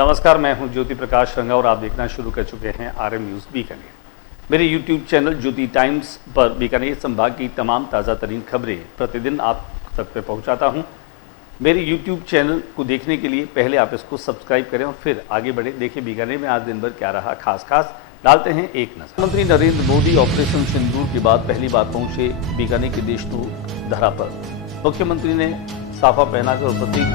नमस्कार, मैं हूं ज्योति प्रकाश रंगा और आप देखना शुरू कर चुके हैं RM न्यूज़ बीकानेर। मेरे YouTube चैनल ज्योति टाइम्स पर बीकानेर संभाग की तमाम ताज़ा तरीन खबरें प्रतिदिन आप तक पे पहुंचाता हूं। मेरे YouTube चैनल को देखने के लिए पहले आप इसको सब्सक्राइब करें और फिर आगे बढ़े। देखिए बीकानेर में आज दिन भर क्या रहा खास डालते हैं एक नजर। प्रधानमंत्री नरेंद्र मोदी ऑपरेशन सिंदूर के बाद पहली बार पहुंचे बीकानेर के देशनोक धरा पर। मुख्यमंत्री ने साफा पहनाकर प्रतीक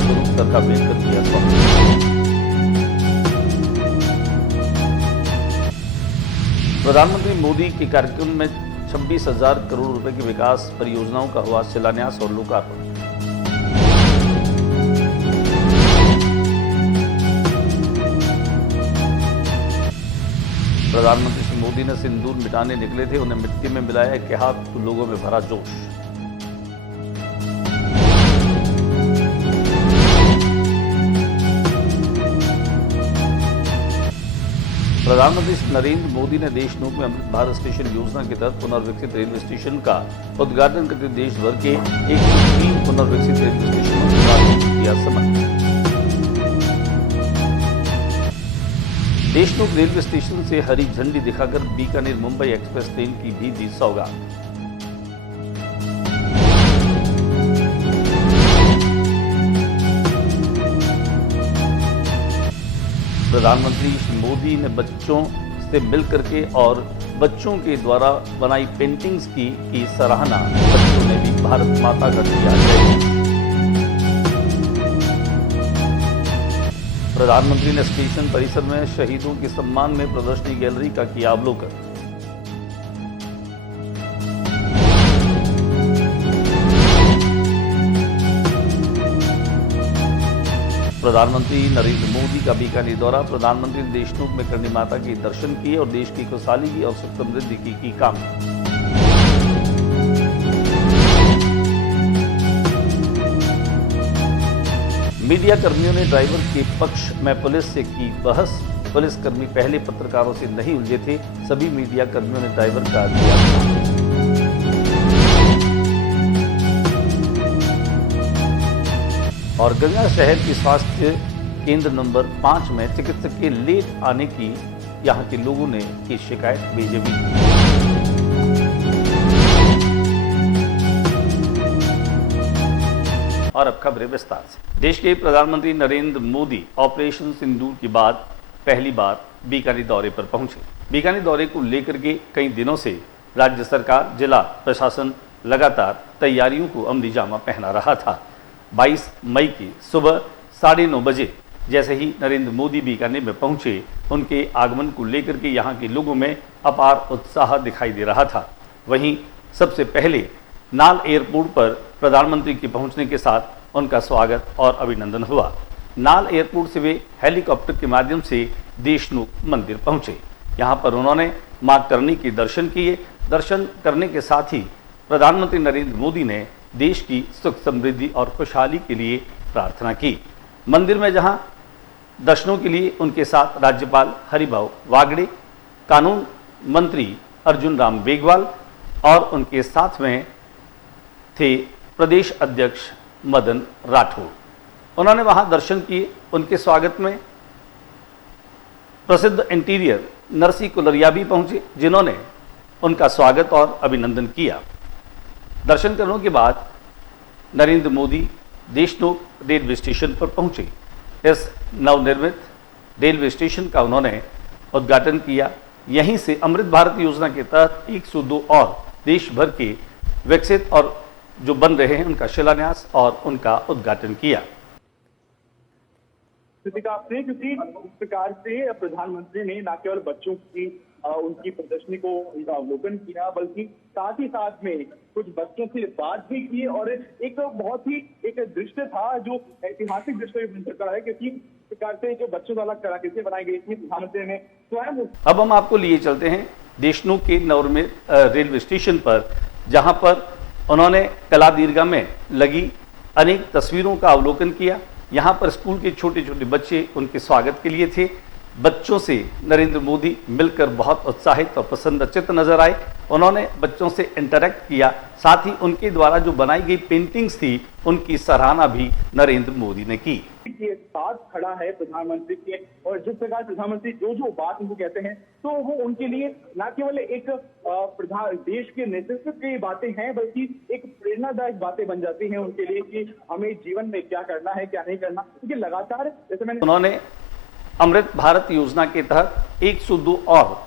स्वरूप का भेंट कर किया स्वागत। प्रधानमंत्री मोदी के कार्यक्रम में 26,000 करोड़ रुपए की विकास परियोजनाओं का हुआ शिलान्यास और लोकार्पण। प्रधानमंत्री श्री मोदी ने सिंदूर मिटाने निकले थे, उन्हें मिट्टी में मिलाया एक हाथ तो लोगों में भरा जोश। प्रधानमंत्री नरेंद्र मोदी ने देशनोक में अमृत भारत स्टेशन योजना के तहत पुनर्विकसित रेलवे स्टेशन का उद्घाटन करते देश भर के 103 पुनर्विकसित रेलवे स्टेशनों का किया समर्पण। देशनोक रेलवे स्टेशन से हरी झंडी दिखाकर बीकानेर मुंबई एक्सप्रेस ट्रेन की भी दी सौगात। प्रधानमंत्री श्री मोदी ने बच्चों से मिलकर के और बच्चों के द्वारा बनाई पेंटिंग्स की सराहना। बच्चों ने भी भारत माता का किया जय। प्रधानमंत्री ने स्टेशन परिसर में शहीदों के सम्मान में प्रदर्शनी गैलरी का किया अवलोकन। प्रधानमंत्री नरेंद्र मोदी का बीकानेर दौरा। प्रधानमंत्री ने देशनोक में करनी माता के दर्शन किए और देश की खुशहाली की और सुख समृद्धि की कामना। मीडिया कर्मियों ने ड्राइवर के पक्ष में पुलिस से की बहस। पुलिसकर्मी पहले पत्रकारों से नहीं उलझे थे, सभी मीडिया कर्मियों ने ड्राइवर का दिया। और गंगा शहर की स्वास्थ्य केंद्र नंबर 5 में चिकित्सक के लेट आने की यहां के लोगों ने की शिकायत बीजेपी। और अब खबरें विस्तार से। देश के प्रधानमंत्री नरेंद्र मोदी ऑपरेशन सिंदूर के बाद पहली बार बीकानेर दौरे पर पहुंचे। बीकानेर दौरे को लेकर के कई दिनों से राज्य सरकार, जिला प्रशासन लगातार तैयारियों को अमली जामा पहना रहा था। 22 मई की सुबह 9:30 बजे जैसे ही नरेंद्र मोदी बीकानेर में पहुंचे, उनके आगमन को लेकर के यहां के लोगों में अपार उत्साह दिखाई दे रहा था। वहीं सबसे पहले नाल एयरपोर्ट पर प्रधानमंत्री के पहुंचने के साथ उनका स्वागत और अभिनंदन हुआ। नाल एयरपोर्ट से वे हेलीकॉप्टर के माध्यम से देशनोक मंदिर पहुंचे। यहां पर उन्होंने मां करनी के दर्शन किए। दर्शन करने के साथ ही प्रधानमंत्री नरेंद्र मोदी ने देश की सुख समृद्धि और खुशहाली के लिए प्रार्थना की। मंदिर में जहां दर्शनों के लिए उनके साथ राज्यपाल हरिभाऊ वागड़े, कानून मंत्री अर्जुन राम मेघवाल और उनके साथ में थे प्रदेश अध्यक्ष मदन राठौड़। उन्होंने वहां दर्शन किए। उनके स्वागत में प्रसिद्ध इंटीरियर नरसी कुलरिया भी पहुंचे, जिन्होंने उनका स्वागत और अभिनंदन किया। दर्शन करने के बाद नरेंद्र मोदी देशनोक रेलवे स्टेशन पर पहुंचे। इस नवनिर्मित रेलवे स्टेशन का उन्होंने उद्घाटन किया। यहीं से अमृत भारत योजना के तहत 102 और देश भर के विकसित और जो बन रहे हैं उनका शिलान्यास और उनका उद्घाटन किया। आपने क्योंकि इस प्रकार से प्रधानमंत्री ने न केवल बच्चों की उनकी प्रदर्शनी को अवलोकन किया, बल्कि साथ ही साथ में कुछ बच्चों से बात भी की। और एक बहुत ही एक दृश्य था जो ऐतिहासिक दृश्य बन चुका है, क्योंकि इस प्रकार से जो बच्चों द्वारा कलाकृतियां बनाई गई थी, प्रधानमंत्री ने स्वयं। अब हम आपको लिए चलते हैं देशनोक के नवनिर्मित रेलवे स्टेशन पर, जहां पर उन्होंने कला दीर्घा में लगी अनेक तस्वीरों का अवलोकन किया। यहाँ पर स्कूल के छोटे छोटे बच्चे उनके स्वागत के लिए थे। बच्चों से नरेंद्र मोदी मिलकर बहुत उत्साहित और प्रसन्नचित्त नजर आए। उन्होंने बच्चों से इंटरैक्ट किया, साथ ही उनके द्वारा जो बनाई गई पेंटिंग्स थी उनकी सराहना भी नरेंद्र मोदी ने की। साथ खड़ा है प्रधानमंत्री के, और जिस प्रकार प्रधानमंत्री जो जो बात उनको कहते हैं तो वो उनके लिए न केवल एक प्रधान देश के नेतृत्व की बातें हैं, बल्कि एक प्रेरणादायक बातें बन जाती हैं उनके लिए कि हमें जीवन में क्या करना है क्या नहीं करना, क्योंकि लगातार जैसे मैंने उन्होंने अमृत भारत योजना के तहत 102 और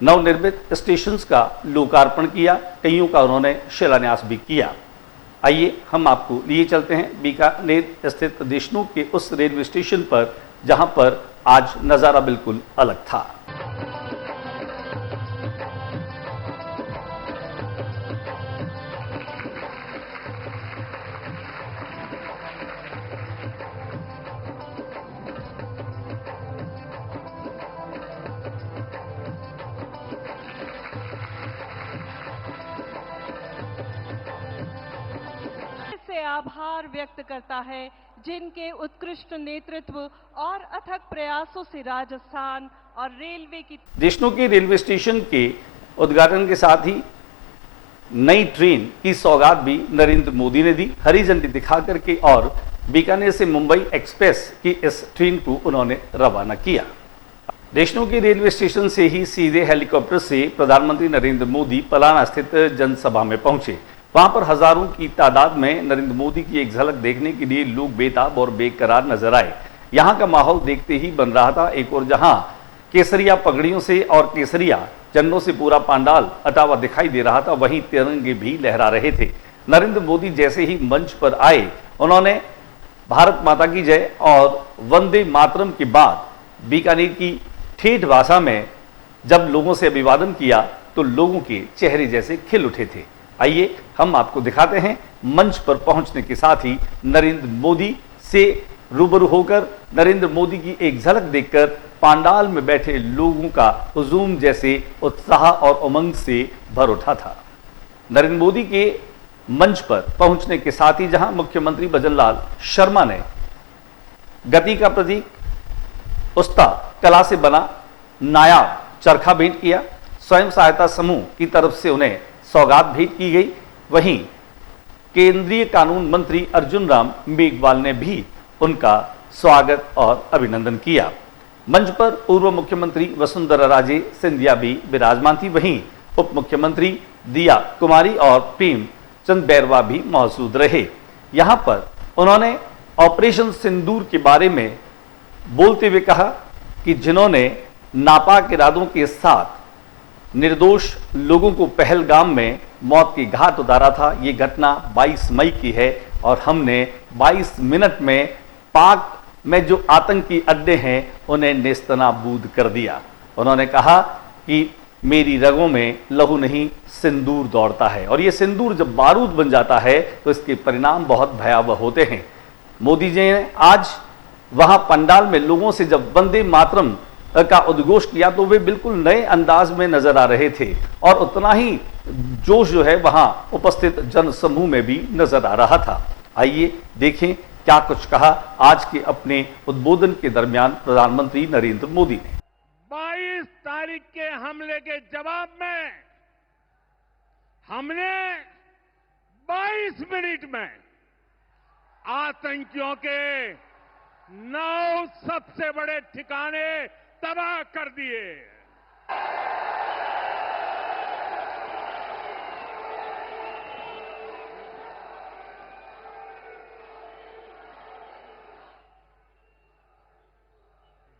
नवनिर्मित स्टेशंस का लोकार्पण किया, कईयों का उन्होंने शिलान्यास भी किया। आइए हम आपको लिए चलते हैं बीकानेर स्थित देशनोक के उस रेलवे स्टेशन पर जहां पर आज नजारा बिल्कुल अलग था। से आभार व्यक्त करता है जिनके उत्कृष्ट नेतृत्व और अथक प्रयासों से राजस्थान और रेलवे की देशनोक के रेलवे स्टेशन के उद्घाटन के साथ ही नई ट्रेन की सौगात भी नरेंद्र मोदी ने दी, हरी झंडी दिखा करके, और बीकानेर से मुंबई एक्सप्रेस की इस ट्रेन को उन्होंने रवाना किया। देशनोक के रेलवे स्टेशन से ही सीधे हेलीकॉप्टर से प्रधानमंत्री नरेंद्र मोदी पलाना स्थित जनसभा में पहुंचे। वहां पर हजारों की तादाद में नरेंद्र मोदी की एक झलक देखने के लिए लोग बेताब और बेकरार नजर आए। यहां का माहौल देखते ही बन रहा था एक और जहां केसरिया पगड़ियों से और केसरिया झंडों से पूरा पंडाल अटा हुआ दिखाई दे रहा था, वहीं तिरंगे भी लहरा रहे थे। नरेंद्र मोदी जैसे ही मंच पर आए, उन्होंने भारत माता की जय और वंदे मातरम के बाद बीकानेर की ठेठ भाषा में जब लोगों से अभिवादन किया तो लोगों के चेहरे जैसे खिल उठे थे। आइए हम आपको दिखाते हैं मंच पर पहुंचने के साथ ही नरेंद्र मोदी से रूबरू होकर नरेंद्र मोदी की एक झलक देखकर पंडाल में बैठे लोगों का हुजूम जैसे उत्साह और उमंग से भर उठा था। नरेंद्र मोदी के मंच पर पहुंचने के साथ ही जहां मुख्यमंत्री भजनलाल शर्मा ने गति का प्रतीक उस्ताद कला से बना नायाब चरखा भेंट किया, स्वयं सहायता समूह की तरफ से उन्हें सौगात भेंट की गई, वहीं केंद्रीय कानून मंत्री अर्जुन राम मेघवाल ने भी उनका स्वागत और अभिनंदन किया। मंच पर पूर्व मुख्यमंत्री वसुंधरा राजे सिंधिया भी विराजमान थी, वहीं उप मुख्यमंत्री दिया कुमारी और प्रेम चंद बैरवा भी मौजूद रहे। यहां पर उन्होंने ऑपरेशन सिंदूर के बारे में बोलते हुए कहा कि जिन्होंने नापाक इरादों के साथ निर्दोष लोगों को पहलगाम में मौत की घाट उतारा था, ये घटना 22 मई की है और हमने 22 मिनट में पाक में जो आतंकी अड्डे हैं उन्हें नेस्तनाबूद कर दिया। उन्होंने कहा कि मेरी रगों में लहू नहीं सिंदूर दौड़ता है, और ये सिंदूर जब बारूद बन जाता है तो इसके परिणाम बहुत भयावह होते हैं। मोदी जी ने आज वहां पंडाल में लोगों से जब वंदे मातरम का उद्घोष किया तो वे बिल्कुल नए अंदाज में नजर आ रहे थे, और उतना ही जोश जो है वहां उपस्थित जनसमूह में भी नजर आ रहा था। आइए देखें क्या कुछ कहा आज के अपने उद्बोधन के दरमियान प्रधानमंत्री नरेंद्र मोदी ने। 22 तारीख के हमले के जवाब में हमने 22 मिनट में आतंकियों के 9 सबसे बड़े ठिकाने तबाह कर दिए।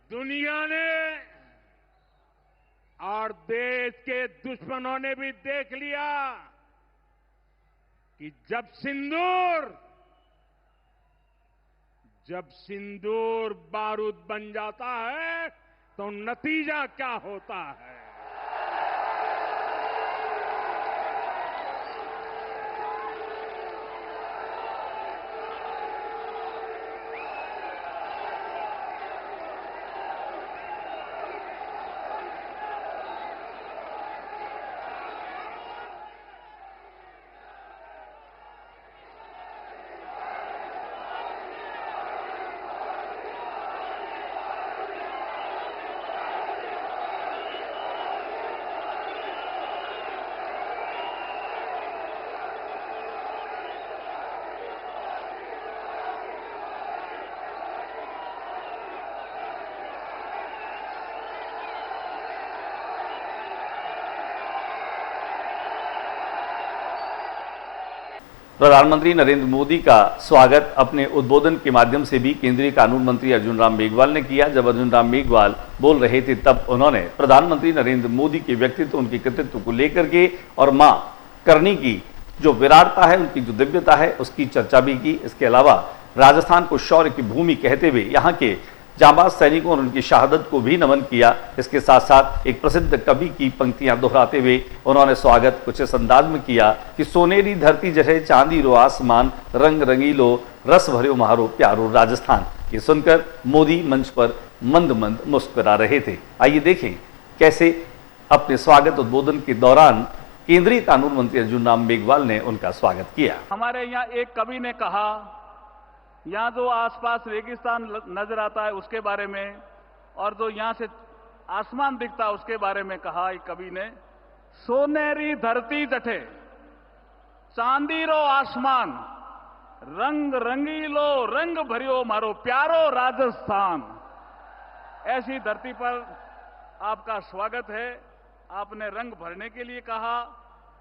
दुनिया ने और देश के दुश्मनों ने भी देख लिया कि जब सिंदूर बारूद बन जाता है तो नतीजा क्या होता है। प्रधानमंत्री नरेंद्र मोदी का स्वागत अपने उद्बोधन के माध्यम से भी केंद्रीय कानून मंत्री अर्जुन राम मेघवाल ने किया। जब अर्जुन राम मेघवाल बोल रहे थे तब उन्होंने प्रधानमंत्री नरेंद्र मोदी के व्यक्तित्व, उनके कृतित्व को लेकर के और मां करनी की जो विराटता है, उनकी जो दिव्यता है, उसकी चर्चा भी की। इसके अलावा राजस्थान को शौर्य की भूमि कहते हुए यहाँ के जांबाज सैनिकों और उनकी शहादत को भी नमन किया। इसके साथ साथ एक प्रसिद्ध कवि की पंक्तियां दोहराते हुए उन्होंने स्वागत कुछ इस अंदाज में किया कि सोनेरी धरती जैसे चांदी रो आसमान, रंग रंगीलो रस भरियो म्हारो प्यारो राजस्थान। ये सुनकर मोदी मंच पर मंद मंद मुस्कुरा रहे थे। आइए देखें कैसे अपने स्वागत उद्बोधन के दौरान केंद्रीय कानून मंत्री अर्जुन राम मेघवाल ने उनका स्वागत किया। हमारे यहाँ एक कवि ने कहा, यहाँ जो आसपास रेगिस्तान नजर आता है उसके बारे में, और जो यहाँ से आसमान दिखता है उसके बारे में कहा एक कवि ने, सोनेरी धरती जठे चांदी रो आसमान, रंग रंगीलो रंग भरियो मारो प्यारो राजस्थान। ऐसी धरती पर आपका स्वागत है। आपने रंग भरने के लिए कहा।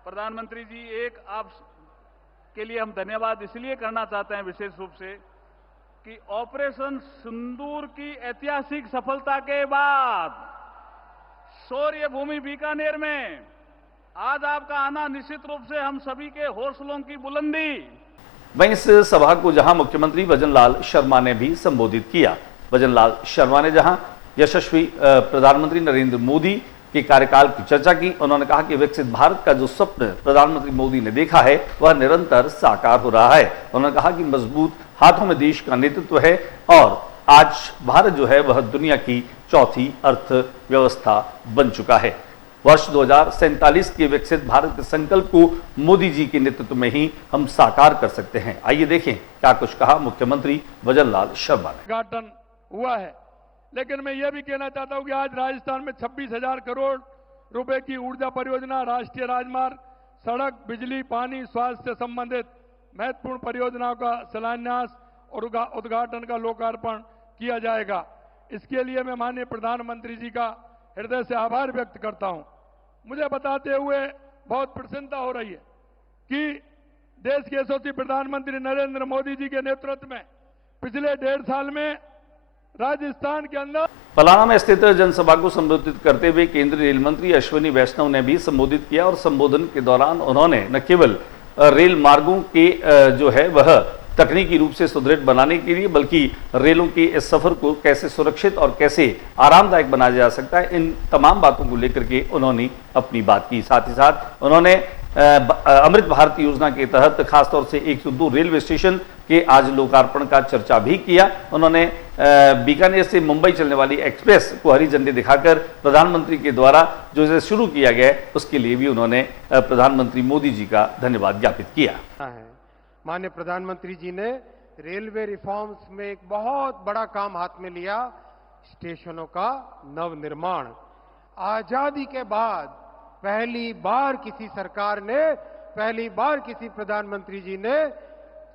प्रधानमंत्री जी, एक आप के लिए हम धन्यवाद इसलिए करना चाहते हैं विशेष रूप से कि ऑपरेशन सिंदूर की ऐतिहासिक सफलता के बाद शौर्य भूमि बीकानेर में आज आपका आना निश्चित रूप से हम सभी के हौसलों की बुलंदी। वहीं इस सभा को जहां मुख्यमंत्री भजनलाल शर्मा ने भी संबोधित किया। भजनलाल शर्मा ने जहां यशस्वी प्रधानमंत्री नरेंद्र मोदी के कार्यकाल की चर्चा की, उन्होंने कहा कि विकसित भारत का जो स्वप्न प्रधानमंत्री मोदी ने देखा है वह निरंतर साकार हो रहा है। उन्होंने कहा कि मजबूत हाथों में देश का नेतृत्व है और आज भारत जो है वह दुनिया की चौथी अर्थव्यवस्था बन चुका है। वर्ष 2047 के विकसित भारत के संकल्प को मोदी जी के नेतृत्व में ही हम साकार कर सकते हैं। आइए देखें क्या कुछ कहा मुख्यमंत्री भजनलाल शर्मा ने। उद्घाटन हुआ है, लेकिन मैं यह भी कहना चाहता हूं कि आज राजस्थान में 26,000 करोड़ रुपए की ऊर्जा परियोजना, राष्ट्रीय राजमार्ग, सड़क, बिजली, पानी, स्वास्थ्य से संबंधित महत्वपूर्ण परियोजनाओं का शिलान्यास और उद्घाटन का लोकार्पण किया जाएगा। इसके लिए मैं माननीय प्रधानमंत्री जी का हृदय से आभार व्यक्त करता हूं। मुझे बताते हुए बहुत प्रसन्नता हो रही है कि देश के यशस्वी प्रधानमंत्री नरेंद्र मोदी जी के नेतृत्व में पिछले 1.5 साल में राजस्थान के अंदर पलाना में स्थित जनसभा को संबोधित करते हुए केंद्रीय रेल मंत्री अश्विनी वैष्णव ने भी संबोधित किया और संबोधन के दौरान उन्होंने न केवल रेल मार्गों के जो है वह तकनीकी रूप से सुदृढ़ बनाने के लिए बल्कि रेलों के इस सफर को कैसे सुरक्षित और कैसे आरामदायक बनाया जा सकता है, इन तमाम बातों को लेकर के उन्होंने अपनी बात की। साथ ही साथ उन्होंने अमृत भारत योजना के तहत खासतौर से 102 रेलवे स्टेशन के आज लोकार्पण का चर्चा भी किया। उन्होंने बीकानेर से मुंबई चलने वाली एक्सप्रेस को हरी झंडी दिखाकर प्रधानमंत्री के द्वारा जो इसे शुरू किया गया है उसके लिए भी उन्होंने प्रधानमंत्री मोदी जी का धन्यवाद ज्ञापित किया। माननीय प्रधानमंत्री जी ने रेलवे रिफॉर्म्स में एक बहुत बड़ा काम हाथ में लिया, स्टेशनों का नवनिर्माण। आजादी के बाद पहली बार किसी सरकार ने, पहली बार किसी प्रधानमंत्री जी ने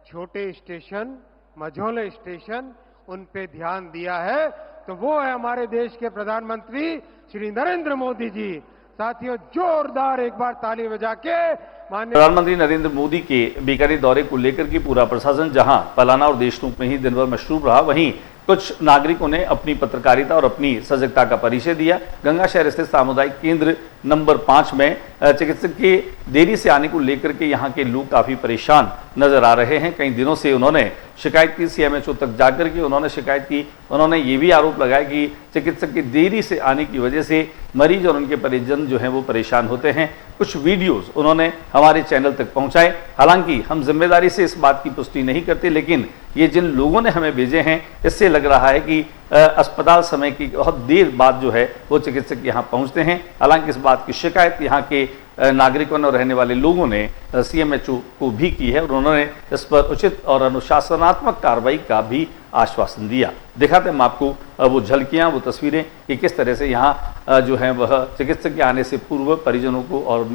छोटे स्टेशन, मझोले स्टेशन, उन पे ध्यान दिया है, तो वो है हमारे देश के प्रधानमंत्री श्री नरेंद्र मोदी जी। साथियों, जोरदार एक बार ताली बजा के प्रधानमंत्री नरेंद्र मोदी के बीकानेर दौरे को लेकर के पूरा प्रशासन जहां पलाना और देशमुख में ही दिन भर मशरूफ रहा, वहीं कुछ नागरिकों ने अपनी पत्रकारिता और अपनी सजगता का परिचय दिया। गंगा शहर स्थित सामुदायिक केंद्र नंबर 5 में चिकित्सक के देरी से आने को लेकर के यहाँ के लोग काफी परेशान नजर आ रहे हैं। कई दिनों से उन्होंने शिकायत की, सीएमएचओ तक जाकर के उन्होंने शिकायत की। उन्होंने ये भी आरोप लगाया कि चिकित्सक की देरी से आने की वजह से मरीज और उनके परिजन जो हैं वो परेशान होते हैं। कुछ वीडियोस उन्होंने हमारे चैनल तक पहुंचाए। हालांकि हम जिम्मेदारी से इस बात की पुष्टि नहीं करते, लेकिन ये जिन लोगों ने हमें भेजे हैं इससे लग रहा है कि अस्पताल समय की बहुत देर बाद जो है वो चिकित्सक यहाँ पहुंचते हैं। हालांकि इस बात की शिकायत यहाँ के नागरिकों और रहने वाले लोगों ने सीएमएचओ को भी की है और उन्होंने इस पर उचित और अनुशासनात्मक कार्रवाई का भी आश्वासन दिया। दिखाते हैं आपको वो झलकियां, वो तस्वीरें कि किस तरह से यहाँ जो है वह चिकित्सक के आने से पूर्व परिजनों को और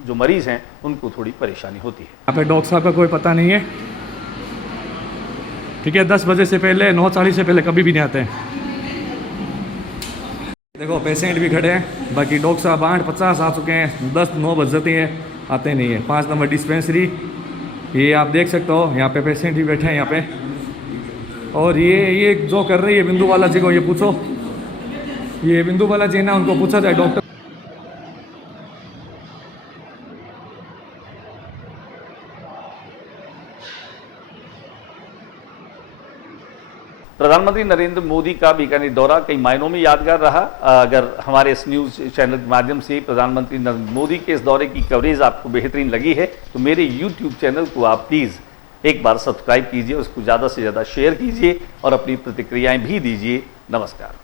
जो मरीज हैं उनको थोड़ी परेशानी होती है। यहाँ पे डॉक्टर साहब का कोई पता नहीं है, ठीक है। 10 बजे से पहले, 9:40 से पहले कभी भी नहीं आते हैं। देखो पेशेंट भी खड़े हैं, बाकी डॉक्टर साहब 8:50 आ चुके हैं, 10-9 बज जाते हैं, आते नहीं है। 5 नंबर डिस्पेंसरी ये आप देख सकते हो, यहाँ पे पेशेंट भी बैठे हैं यहाँ पे। और ये जो कर रही है बिंदु बाला जी को ये पूछो, ये बिंदु बाला जी ना, उनको पूछा जाए डॉक्टर। प्रधानमंत्री नरेंद्र मोदी का बीकानेर दौरा कई मायनों में यादगार रहा। अगर हमारे इस न्यूज चैनल के माध्यम से प्रधानमंत्री नरेंद्र मोदी के इस दौरे की कवरेज आपको बेहतरीन लगी है तो मेरे YouTube चैनल को आप प्लीज़ एक बार सब्सक्राइब कीजिए, उसको ज़्यादा से ज़्यादा शेयर कीजिए और अपनी प्रतिक्रियाएं भी दीजिए। नमस्कार।